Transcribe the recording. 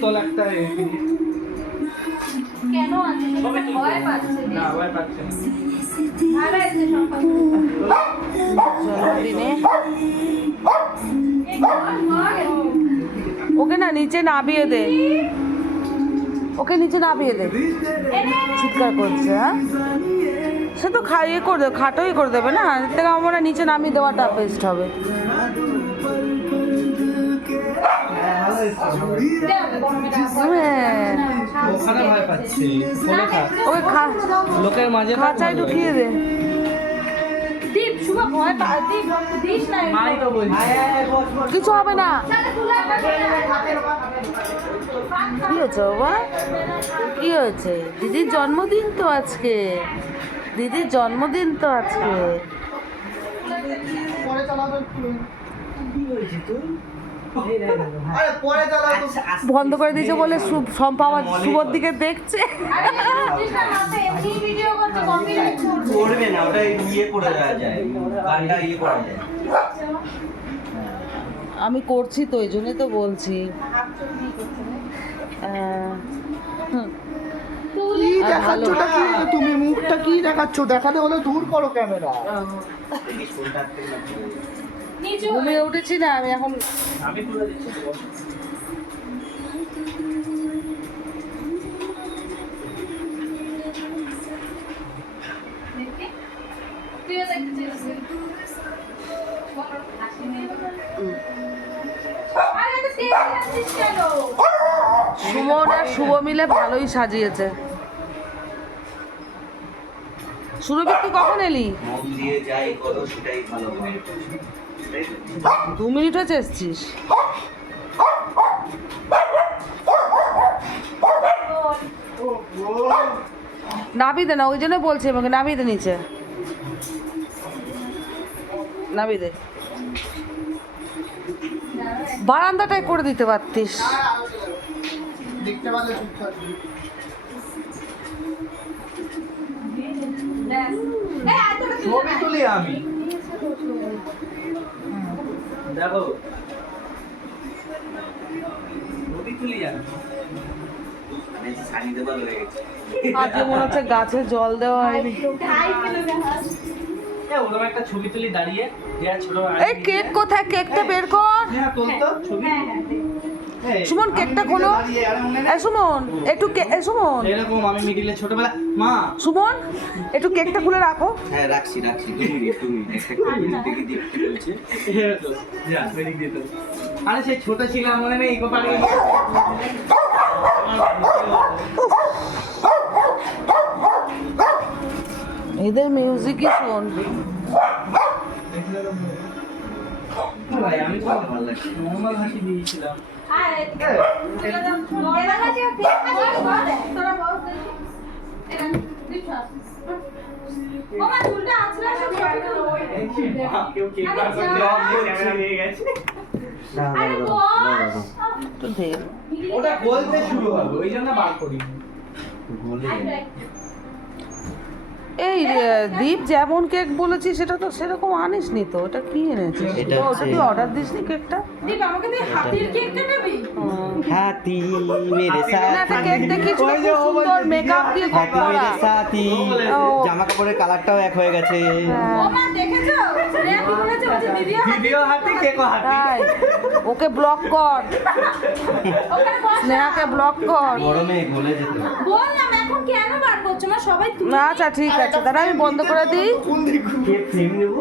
তোল একটা কেন আছে ভয় পাচ্ছে না ভয় পাচ্ছে না। ভালো আছে সম্পর্ক জন্মদিনে ওকে না নিচে নামিয়ে দে, ওকে নিচে নামিয়ে দে, চিৎকার করছে। হ্যাঁ সে তো খাইয়ে করে দেবে, খাটোই করে দেবে না, এর থেকে আমার নিচে নামিয়ে দেওয়াটা বেস্ট হবে। ওখানে ভয় পাচ্ছে কোলে থাক ওকে লোকের মাঝে খাঁচায় ঢুকিয়ে দে। দীপ শুভ ভয় পা দীপ দিস না মাই তো বলছি কিছু হবে না। কি হয়েছে বাবা, কি হয়েছে? দিদির জন্মদিন তো আজকে, দিদির জন্মদিন তো আজকে। বন্ধ করে দিয়েছে বলে সম্পা আবার শুভর দিকে দেখছে। ভিডিও করতে কপিরাইট করবে না, ওটা ইয়ে করে দেওয়া যায়, গানটা ইয়ে করা যায়। আমি করছি তো এই জন্যই তো বলছি। কি দেখাচ্ছোটা কি তুমি, মুখটা কি দেখাচ্ছ? দেখাতে হলে দূর করো ক্যামেরা। ঘুমিয়ে উঠেছি না আমি এখন। আমি তুলে দিচ্ছি তুইও দেখতে চাইছিস আরে তো তেল দিচ্ছিস কেন? সুমন আর শুভ মিলে ভালোই সাজিয়েছে। সুরভি তুই কখন এলি? মন দিয়ে যাই করো সেটাই ভালো হবে। 2 মিনিট হয়েছে এসছিস। নাবি দে না, ওই জন্য বলছি আমাকে নাবি দে নিচে, নাবি দে। বারান্দাটাই করে দিতে পারতিস। দেখতে পারলে চুপ থাকবি। ছবি তুলি আমি দেখো ছবি তুলি আমি মানে শাড়ি দেবার হয়ে গেছে। আজকে মনে হচ্ছে গাছে জল দেওয়া হয়নি। ওরকম একটা ছবি তুলি দাঁড়িয়ে ছোট এই কেক কোথায়? কেকটা বের কর। হ্যাঁ তোল তো ছবি সুমন কেকটা খোলো। এই সুমন একটু সুমন, এরকম আমি মিডিলে ছোটবেলা মা সুমন একটু কেকটা খুলে রাখো। হ্যাঁ রাখছি 2 মিনিট একটা মিনিট দেখে দেখতে বলছে। যা বেরিয়ে দিয়ে তো আরে সেই ছোট ছিলাম মনে নেই ইকো পার্কে এদের মিউজিকই শোন। ভাই আমি তো ভালো লাগছে। নর্মাল হাসি দিয়েছিলাম আরে এরা যে ফেস তোরা বল এরা দিছাস ওমা চুলটা আছলা সব কেউ কেক বার করতে ক্যামেরা নিয়ে গেছে আরে বস তো দে। ওটা বলতে শুরু হবে ওই জন্য বার করি এই দীপ যেমন কেক বলেছি সেটা তো সেরকম আনিসনি তো, এটা কি এনেছিস? এটা তো ওটা হচ্ছে- তুই অর্ডার দিসনি কেকটা? দীপ আমাকে তুই হাতির কেক কাটাবি হাতি মেরে না একটা কেক দেখিয়েছিল খুব সুন্দর মেকআপ দিয়ে হাতি করা। মেরে সাথী। ও। জামা কাপড়ের কালারটাও এক হয়ে গেছে। ওমা দেখেছো রেয়া কি বলেছে বলছে ভিডিও ভিডিও হাতে কেকও হাতে তাই ওকে ব্লক কর, ওখানে বস স্নেহাকে ব্লক কর। গরমে গলে যেত। বললাম এখন কেন বার করছো মা সবাই তুই আচ্ছা ঠিক আছে, দাঁড়া আমি বন্ধ করে দিই। কোন দিক কে ফ্রেম নেবো?